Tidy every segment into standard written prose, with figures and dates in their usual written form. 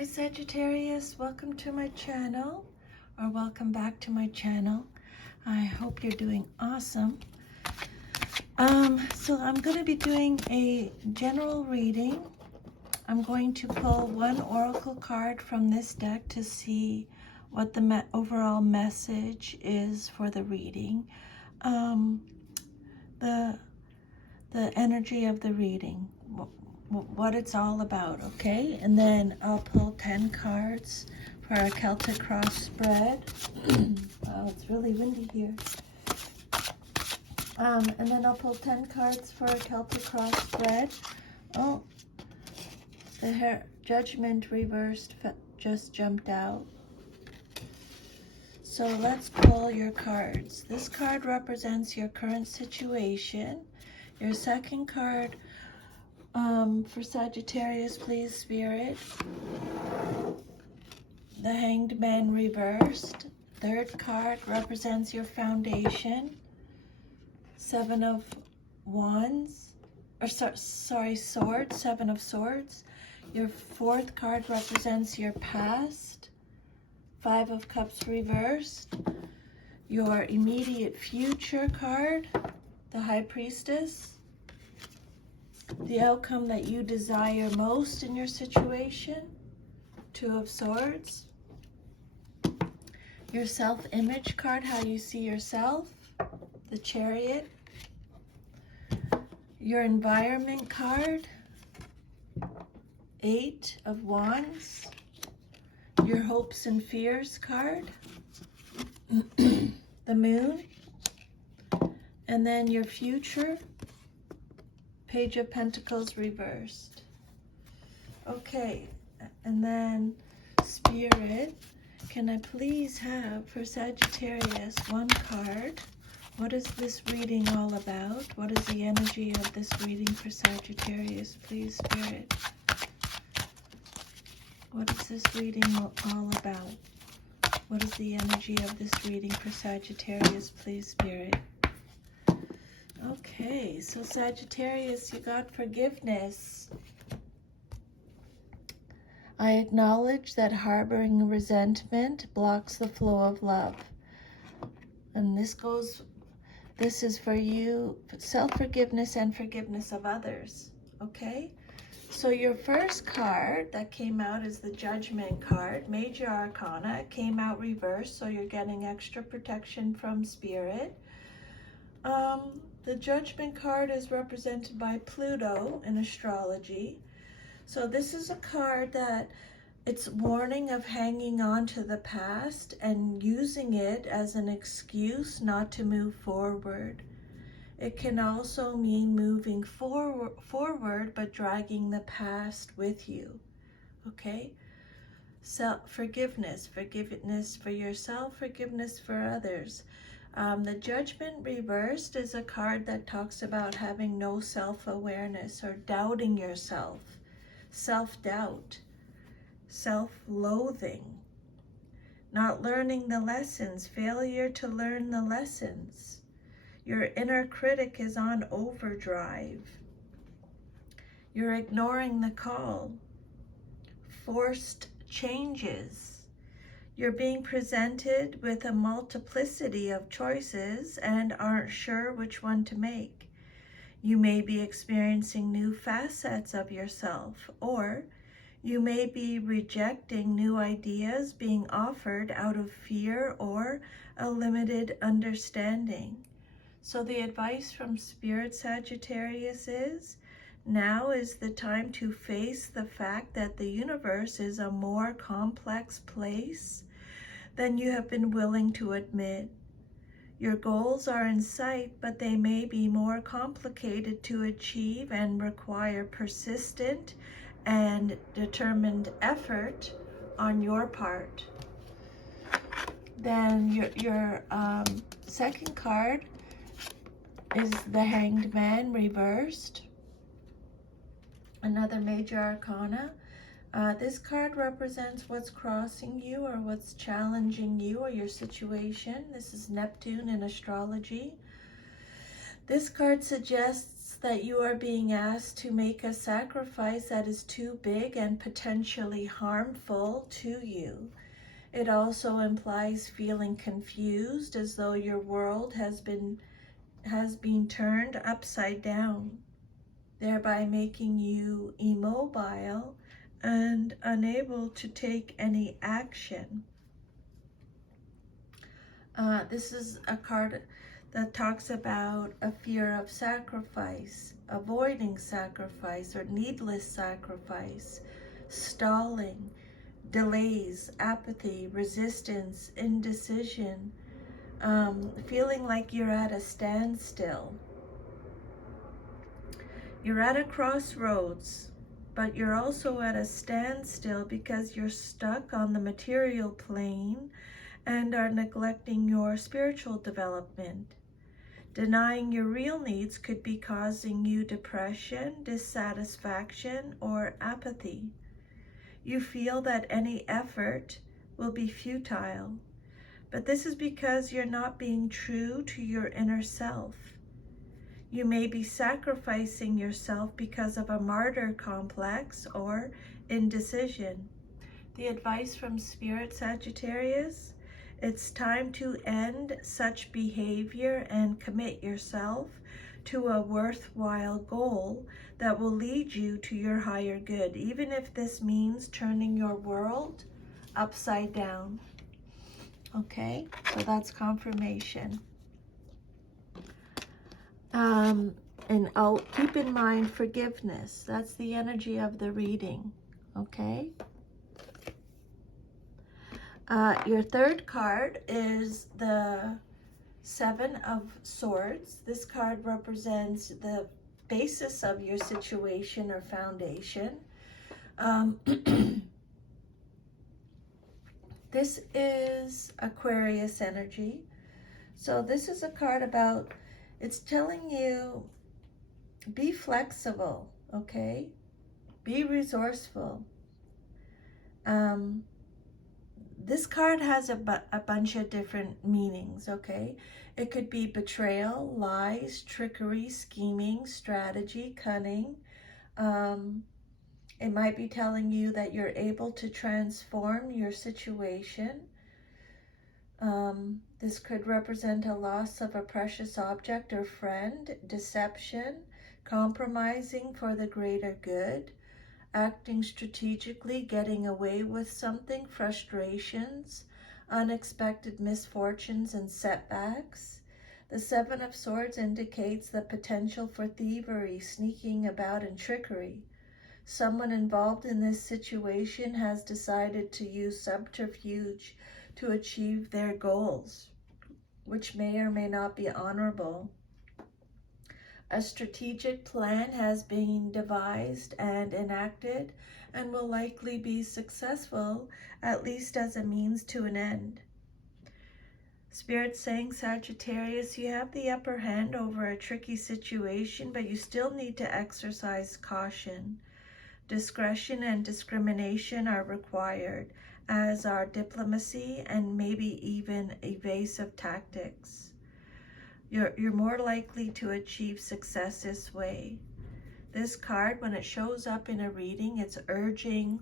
Hi Sagittarius, welcome to my channel, or welcome back to my channel. I hope you're doing awesome. So I'm going to be doing a general reading. I'm going to pull one oracle card from this deck to see what the overall message is for the reading. The energy of the reading, what it's all about, okay? And then I'll pull 10 cards for a Celtic cross spread. Wow, it's really windy here. And then I'll pull 10 cards for a Celtic cross spread. Oh, the Judgment reversed just jumped out. So let's pull your cards. This card represents your current situation. Your second card for Sagittarius, please, Spirit. The Hanged Man reversed. Third card represents your foundation. Seven of Wands, or Swords, Seven of Swords. Your fourth card represents your past. Five of Cups reversed. Your immediate future card, the High Priestess. The outcome that you desire most in your situation, Two of Swords. Your self-image card, how you see yourself, the Chariot. Your environment card, Eight of Wands. Your hopes and fears card, the Moon. And then your future, Page of Pentacles reversed. Okay, and then Spirit, can I please have for Sagittarius one card? What is this reading all about? What is the energy of this reading for Sagittarius, please, Spirit? What is this reading all about? What is the energy of this reading for Sagittarius, please, Spirit? Okay, so Sagittarius, you got forgiveness. I acknowledge that harboring resentment blocks the flow of love. And this is for you, self-forgiveness and forgiveness of others, okay? So your first card that came out is the Judgment card, Major Arcana. It came out reversed, so you're getting extra protection from Spirit. The Judgment card is represented by Pluto in astrology. So this is a card that it's warning of hanging on to the past and using it as an excuse not to move forward. It can also mean moving forward but dragging the past with you, okay? Forgiveness for yourself, forgiveness for others. The Judgment reversed is a card that talks about having no self-awareness or doubting yourself, self-doubt, self-loathing, not learning the lessons, failure to learn the lessons. Your inner critic is on overdrive. You're ignoring the call, forced changes. You're being presented with a multiplicity of choices and aren't sure which one to make. You may be experiencing new facets of yourself, or you may be rejecting new ideas being offered out of fear or a limited understanding. So the advice from Spirit, Sagittarius, is now is the time to face the fact that the universe is a more complex place than you have been willing to admit. Your goals are in sight, but they may be more complicated to achieve and require persistent and determined effort on your part. Then your second card is the Hanged Man reversed, another Major Arcana. This card represents what's crossing you or what's challenging you or your situation. This is Neptune in astrology. This card suggests that you are being asked to make a sacrifice that is too big and potentially harmful to you. It also implies feeling confused, as though your world has been turned upside down, thereby making you immobile and unable to take any action. This is a card that talks about a fear of sacrifice, avoiding sacrifice or needless sacrifice, stalling, delays, apathy, resistance, indecision, feeling like you're at a standstill. You're at a crossroads, but you're also at a standstill because you're stuck on the material plane and are neglecting your spiritual development. Denying your real needs could be causing you depression, dissatisfaction, or apathy. You feel that any effort will be futile, but this is because you're not being true to your inner self. You may be sacrificing yourself because of a martyr complex or indecision. The advice from Spirit, Sagittarius: it's time to end such behavior and commit yourself to a worthwhile goal that will lead you to your higher good, even if this means turning your world upside down. Okay, so that's confirmation. And keep in mind forgiveness. That's the energy of the reading. Okay. Your third card is the Seven of Swords. This card represents the basis of your situation or foundation. This is Aquarius energy. So this is a card about, it's telling you, be flexible, okay? Be resourceful. This card has a bunch of different meanings, okay? It could be betrayal, lies, trickery, scheming, strategy, cunning. It might be telling you that you're able to transform your situation. This could represent a loss of a precious object or friend, deception, compromising for the greater good, acting strategically, getting away with something, frustrations, unexpected misfortunes and setbacks. The Seven of Swords indicates the potential for thievery, sneaking about, and trickery. Someone involved in this situation has decided to use subterfuge to achieve their goals, which may or may not be honorable. A strategic plan has been devised and enacted and will likely be successful, at least as a means to an end. Spirit saying, Sagittarius, you have the upper hand over a tricky situation, but you still need to exercise caution. Discretion and discrimination are required, as are diplomacy and maybe even evasive tactics. You're more likely to achieve success this way. This card, when it shows up in a reading, it's urging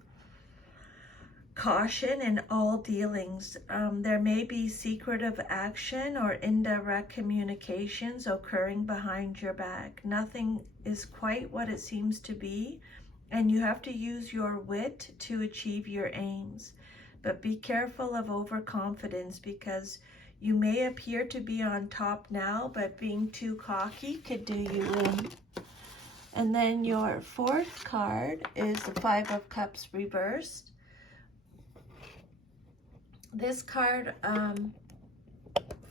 caution in all dealings. There may be secretive action or indirect communications occurring behind your back. Nothing is quite what it seems to be, and you have to use your wit to achieve your aims. But be careful of overconfidence, because you may appear to be on top now, but being too cocky could do you in. And then your fourth card is the Five of Cups reversed. This card,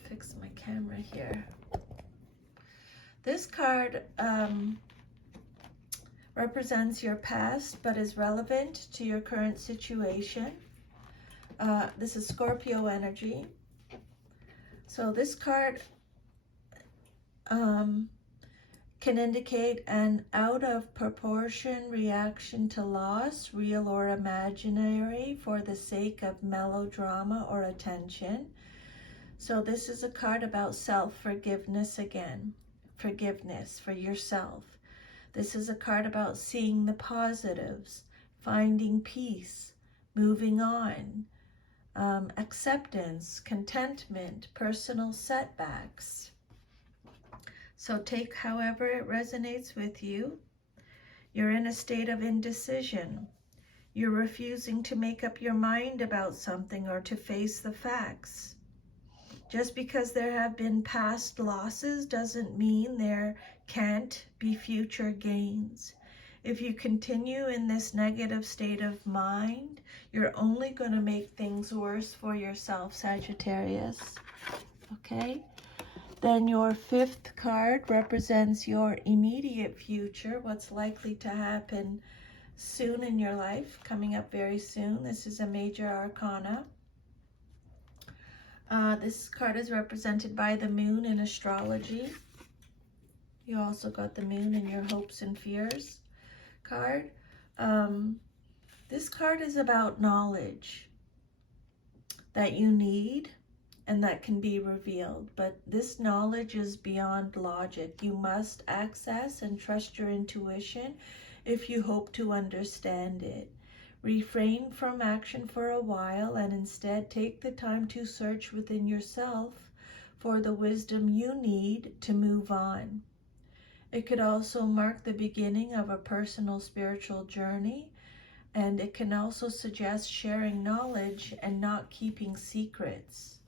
fix my camera here. This card represents your past, but is relevant to your current situation. This is Scorpio energy. So this card can indicate an out of proportion reaction to loss, real or imaginary, for the sake of melodrama or attention. So this is a card about self-forgiveness again. Forgiveness for yourself. This is a card about seeing the positives, finding peace, moving on, acceptance, contentment, personal setbacks. So take however it resonates with you. You're in a state of indecision. You're refusing to make up your mind about something or to face the facts. Just because there have been past losses doesn't mean there can't be future gains. If you continue in this negative state of mind, you're only going to make things worse for yourself, Sagittarius. Okay? Then your fifth card represents your immediate future, what's likely to happen soon in your life, coming up very soon. This is a major arcana. This card is represented by the moon in astrology. You also got the moon in your hopes and fears card. This card is about knowledge that you need and that can be revealed. But this knowledge is beyond logic. You must access and trust your intuition if you hope to understand it. Refrain from action for a while and instead take the time to search within yourself for the wisdom you need to move on. It could also mark the beginning of a personal spiritual journey, and it can also suggest sharing knowledge and not keeping secrets.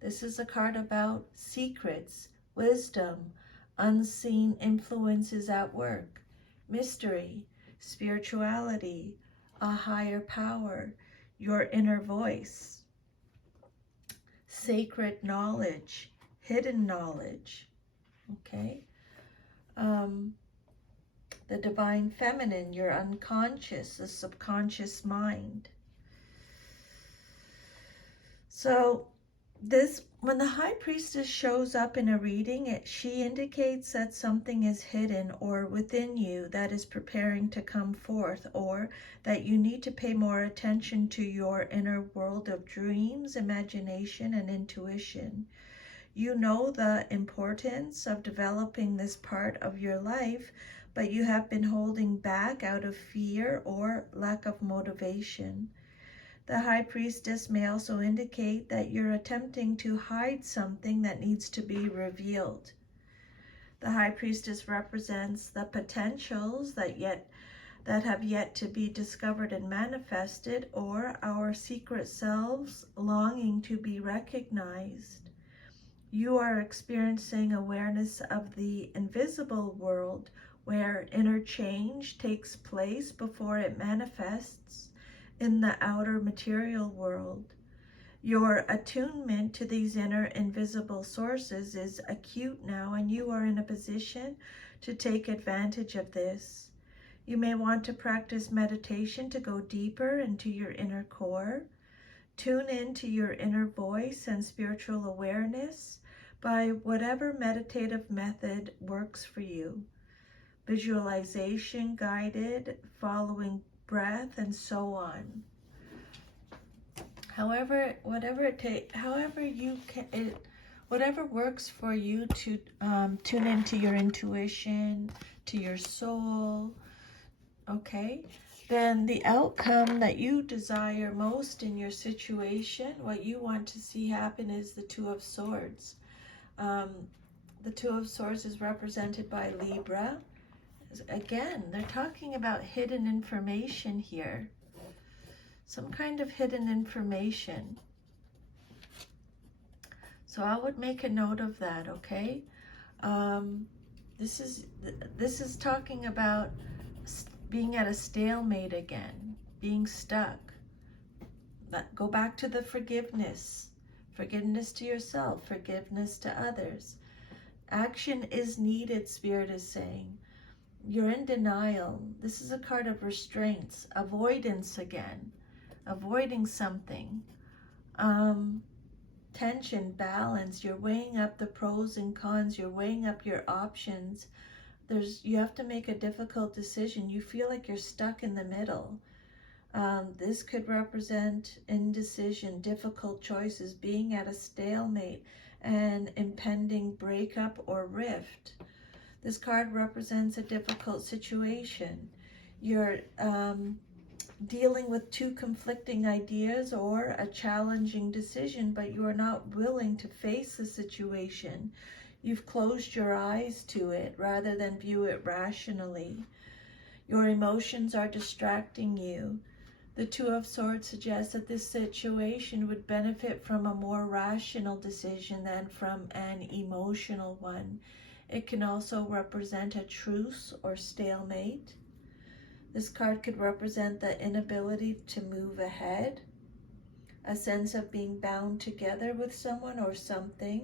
This is a card about secrets, wisdom, unseen influences at work, mystery, spirituality, a higher power, your inner voice, sacred knowledge, hidden knowledge, okay? The divine feminine, your unconscious, the subconscious mind. So when the high priestess shows up in a reading, she indicates that something is hidden or within you that is preparing to come forth, or that you need to pay more attention to your inner world of dreams, imagination, and intuition. You know the importance of developing this part of your life, but you have been holding back out of fear or lack of motivation. The high priestess may also indicate that you're attempting to hide something that needs to be revealed. The high priestess represents the potentials that have yet to be discovered and manifested, or our secret selves longing to be recognized. You are experiencing awareness of the invisible world, where inner change takes place before it manifests in the outer material world. Your attunement to these inner invisible sources is acute now, and you are in a position to take advantage of this. You may want to practice meditation to go deeper into your inner core. Tune into your inner voice and spiritual awareness by whatever meditative method works for you. Visualization, guided, following breath, and so on. However whatever works for you to tune into your intuition, to your soul, okay? Then the outcome that you desire most in your situation, what you want to see happen, is the Two of Swords. The Two of Swords is represented by Libra. Again, they're talking about hidden information here. Some kind of hidden information. So I would make a note of that, okay? This is talking about being at a stalemate again, being stuck. Go back to the forgiveness to yourself, forgiveness to others. Action is needed, Spirit is saying. You're in denial. This is a card of restraints, avoidance again, avoiding something. Tension, balance. You're weighing up the pros and cons. You're weighing up your options. You have to make a difficult decision. You feel like you're stuck in the middle. This could represent indecision, difficult choices, being at a stalemate, and impending breakup or rift. This card represents a difficult situation. You're dealing with two conflicting ideas or a challenging decision, but you are not willing to face the situation. You've closed your eyes to it rather than view it rationally. Your emotions are distracting you. The Two of Swords suggests that this situation would benefit from a more rational decision than from an emotional one. It can also represent a truce or stalemate. This card could represent the inability to move ahead, a sense of being bound together with someone or something.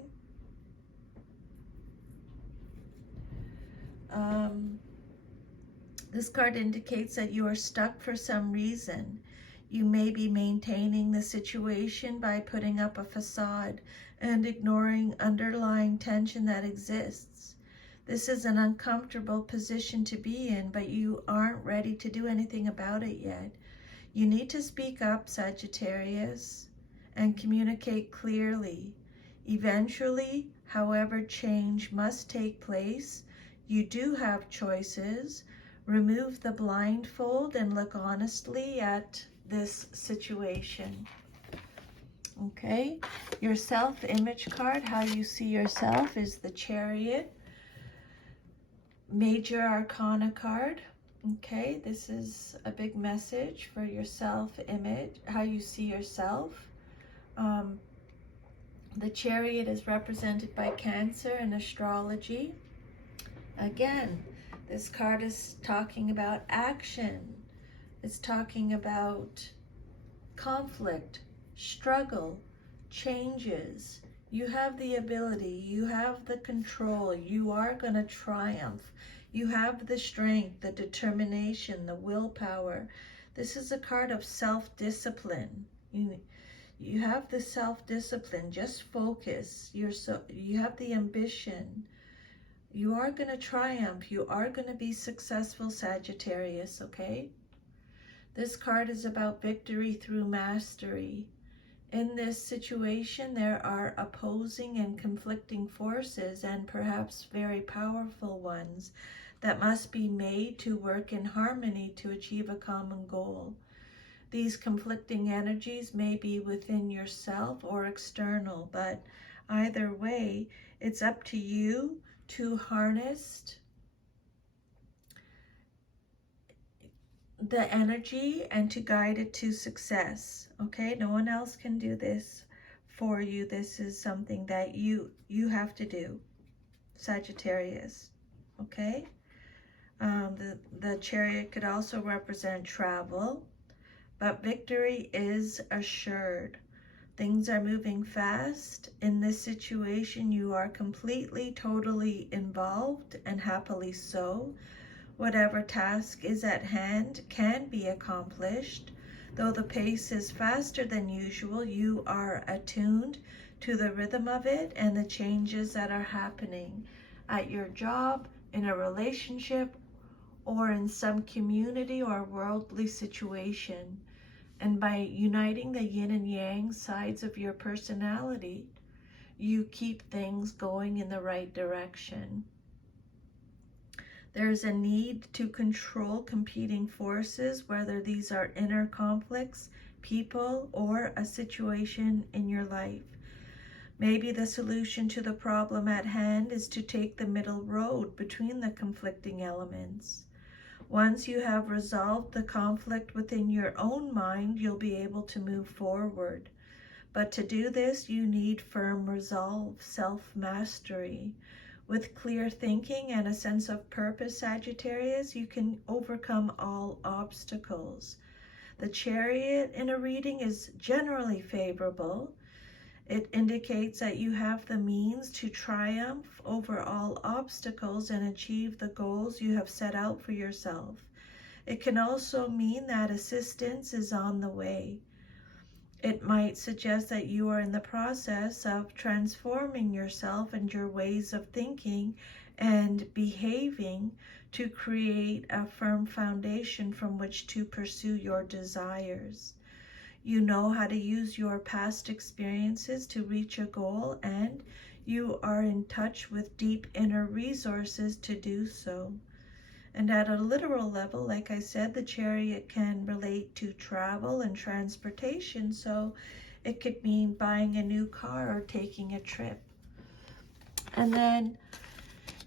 This card indicates that you are stuck for some reason. You may be maintaining the situation by putting up a facade and ignoring underlying tension that exists. This is an uncomfortable position to be in, but you aren't ready to do anything about it yet. You need to speak up, Sagittarius, and communicate clearly. Eventually, however, change must take place. You do have choices. Remove the blindfold and look honestly at this situation. Okay, your self-image card, how you see yourself, is the Chariot. Major Arcana card. Okay, this is a big message for your self-image, how you see yourself. The Chariot is represented by Cancer in astrology. Again, this card is talking about action. It's talking about conflict, struggle, changes. You have the ability, you have the control, you are going to triumph. You have the strength, the determination, the willpower. This is a card of self-discipline. You have the self-discipline. Just focus. You have the ambition. You are going to triumph. You are going to be successful, Sagittarius, okay? This card is about victory through mastery. In this situation, there are opposing and conflicting forces, and perhaps very powerful ones, that must be made to work in harmony to achieve a common goal. These conflicting energies may be within yourself or external, but either way, it's up to you to harness the energy and to guide it to success. Okay, no one else can do this for you. This is something that you have to do, Sagittarius. Okay, the Chariot could also represent travel, but victory is assured. Things are moving fast. In this situation, you are completely, totally involved, and happily so. Whatever task is at hand can be accomplished. Though the pace is faster than usual, you are attuned to the rhythm of it and the changes that are happening at your job, in a relationship, or in some community or worldly situation. And by uniting the yin and yang sides of your personality, you keep things going in the right direction. There's a need to control competing forces, whether these are inner conflicts, people, or a situation in your life. Maybe the solution to the problem at hand is to take the middle road between the conflicting elements. Once you have resolved the conflict within your own mind, you'll be able to move forward. But to do this, you need firm resolve, self-mastery. With clear thinking and a sense of purpose, Sagittarius, you can overcome all obstacles. The Chariot in a reading is generally favorable. It indicates that you have the means to triumph over all obstacles and achieve the goals you have set out for yourself. It can also mean that assistance is on the way. It might suggest that you are in the process of transforming yourself and your ways of thinking and behaving to create a firm foundation from which to pursue your desires. You know how to use your past experiences to reach a goal, and You are in touch with deep inner resources to do so. And at a literal level, like I said, the Chariot can relate to travel and transportation. So it could mean buying a new car or taking a trip. And then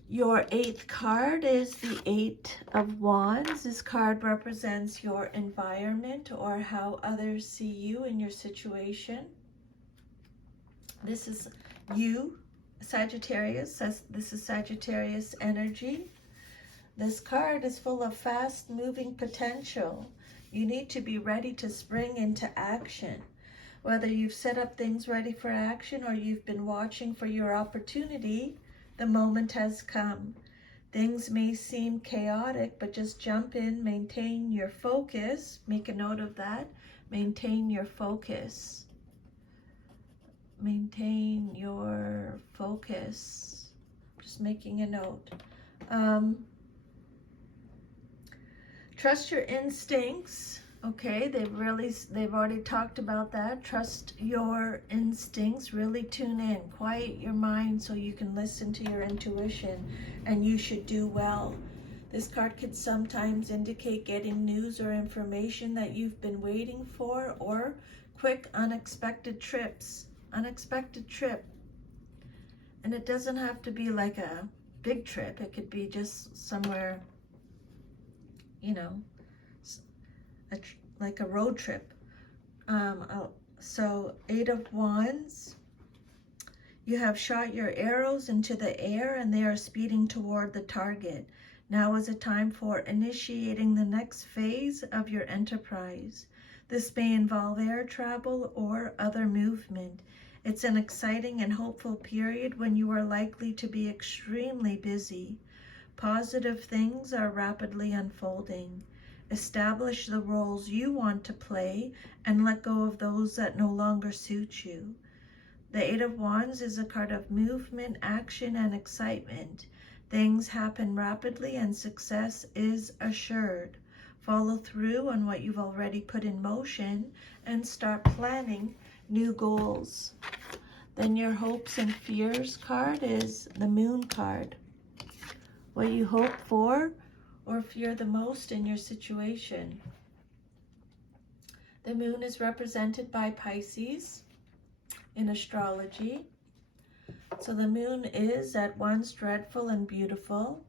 your 8th card is the 8 of Wands. This card represents your environment or how others see you in your situation. This is you, Sagittarius. This is Sagittarius energy. This card is full of fast-moving potential. You need to be ready to spring into action. Whether you've set up things ready for action or you've been watching for your opportunity, the moment has come. Things may seem chaotic, but just jump in, maintain your focus. Make a note of that. Maintain your focus. Maintain your focus. Just making a note. Trust your instincts. Okay, they've already talked about that. Trust your instincts. Really tune in. Quiet your mind so you can listen to your intuition, and you should do well. This card could sometimes indicate getting news or information that you've been waiting for, or quick unexpected trips. Unexpected trip. And it doesn't have to be like a big trip. It could be just somewhere, you know, like a road trip. So 8 of Wands, you have shot your arrows into the air and they are speeding toward the target. Now is a time for initiating the next phase of your enterprise. This may involve air travel or other movement. It's an exciting and hopeful period when you are likely to be extremely busy. Positive things are rapidly unfolding. Establish the roles you want to play and let go of those that no longer suit you. The 8 of Wands is a card of movement, action, and excitement. Things happen rapidly and success is assured. Follow through on what you've already put in motion and start planning new goals. Then your hopes and fears card is the Moon card. What you hope for or fear the most in your situation. The moon is represented by Pisces in astrology. So the moon is at once dreadful and beautiful.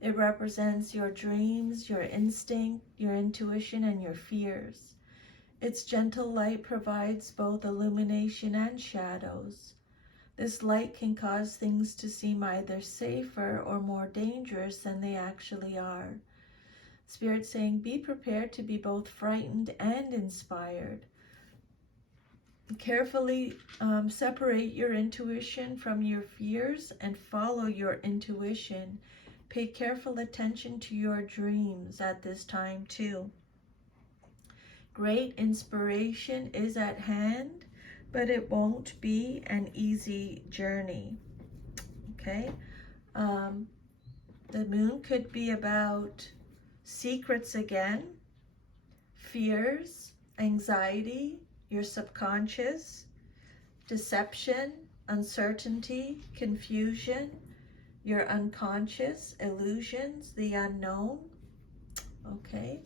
It represents your dreams, your instinct, your intuition, and your fears. Its gentle light provides both illumination and shadows. This light can cause things to seem either safer or more dangerous than they actually are. Spirit saying, be prepared to be both frightened and inspired. Carefully separate your intuition from your fears and follow your intuition. Pay careful attention to your dreams at this time too. Great inspiration is at hand, but it won't be an easy journey. Okay? The moon could be about secrets again, fears, anxiety, your subconscious, deception, uncertainty, confusion, your unconscious, illusions, the unknown. Okay?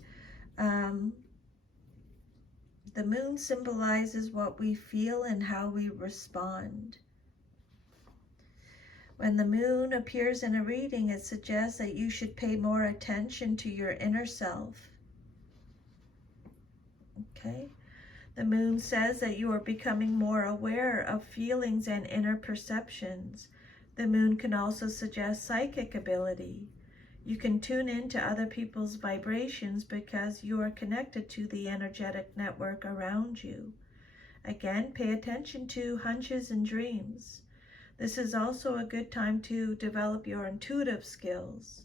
The moon symbolizes what we feel and how we respond. When the moon appears in a reading, it suggests that you should pay more attention to your inner self. Okay? The moon says that you are becoming more aware of feelings and inner perceptions. The moon can also suggest psychic ability. You can tune into other people's vibrations because you are connected to the energetic network around you. Again, pay attention to hunches and dreams. This is also a good time to develop your intuitive skills.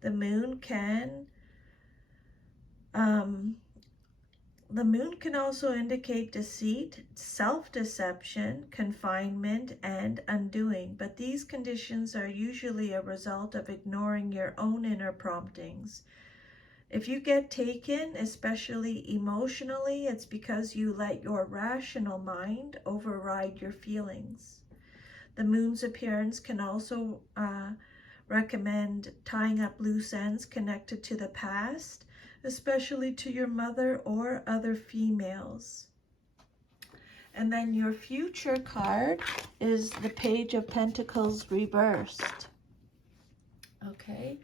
The moon can also indicate deceit, self-deception, confinement, and undoing, but these conditions are usually a result of ignoring your own inner promptings. If you get taken, especially emotionally, it's because you let your rational mind override your feelings. The moon's appearance can also recommend tying up loose ends connected to the past, especially to your mother or other females. And then your future card is the Page of Pentacles reversed. Okay,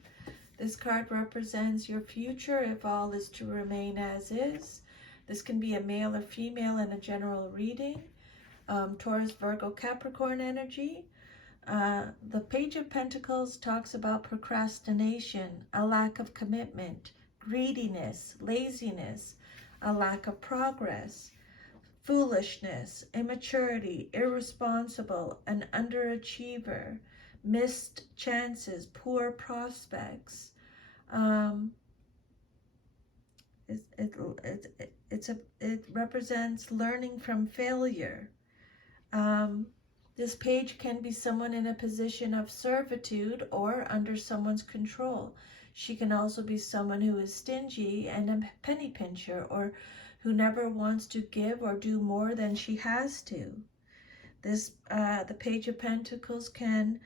this card represents your future if all is to remain as is. This can be a male or female in a general reading. Taurus, Virgo, Capricorn energy. The Page of Pentacles talks about procrastination, a lack of commitment, greediness, laziness, a lack of progress, foolishness, immaturity, irresponsible, an underachiever, missed chances, poor prospects. It represents learning from failure. This page can be someone in a position of servitude or under someone's control. She can also be someone who is stingy and a penny pincher, or who never wants to give or do more than she has to. The Page of Pentacles can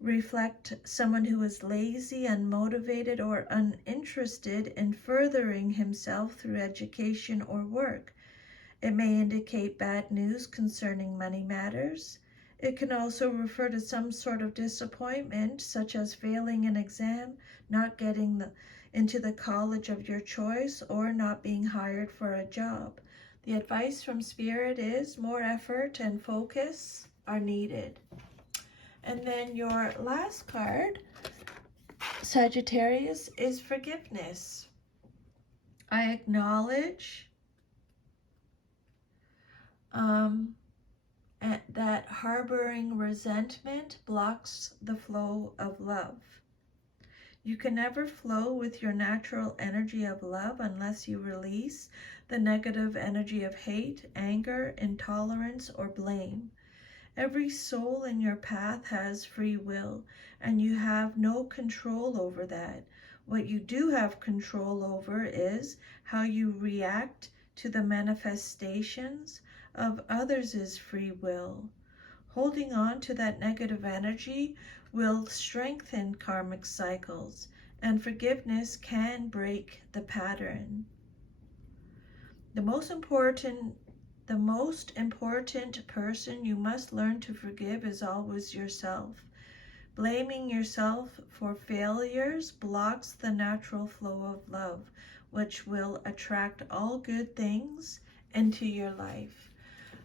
reflect someone who is lazy, unmotivated, or uninterested in furthering himself through education or work. It may indicate bad news concerning money matters. It can also refer to some sort of disappointment, such as failing an exam, not getting into the college of your choice, or not being hired for a job. The advice from Spirit is more effort and focus are needed. And then your last card, Sagittarius, is forgiveness. I acknowledge that harboring resentment blocks the flow of love. You can never flow with your natural energy of love unless you release the negative energy of hate, anger, intolerance, or blame. Every soul in your path has free will, and you have no control over that. What you do have control over is how you react to the manifestations of others' free will. Holding on to that negative energy will strengthen karmic cycles, and forgiveness can break the pattern. The most important person you must learn to forgive is always yourself. Blaming yourself for failures blocks the natural flow of love, which will attract all good things into your life.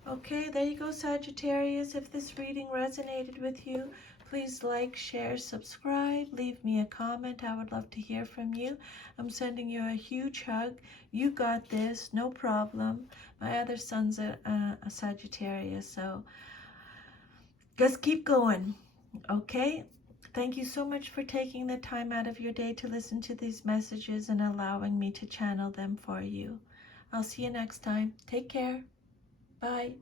Okay, there you go, Sagittarius. If this reading resonated with you, please like, share, subscribe, leave me a comment. I would love to hear from you. I'm sending you a huge hug. You got this, no problem. My other son's a Sagittarius, so just keep going, okay? Thank you so much for taking the time out of your day to listen to these messages and allowing me to channel them for you. I'll see you next time. Take care. Bye.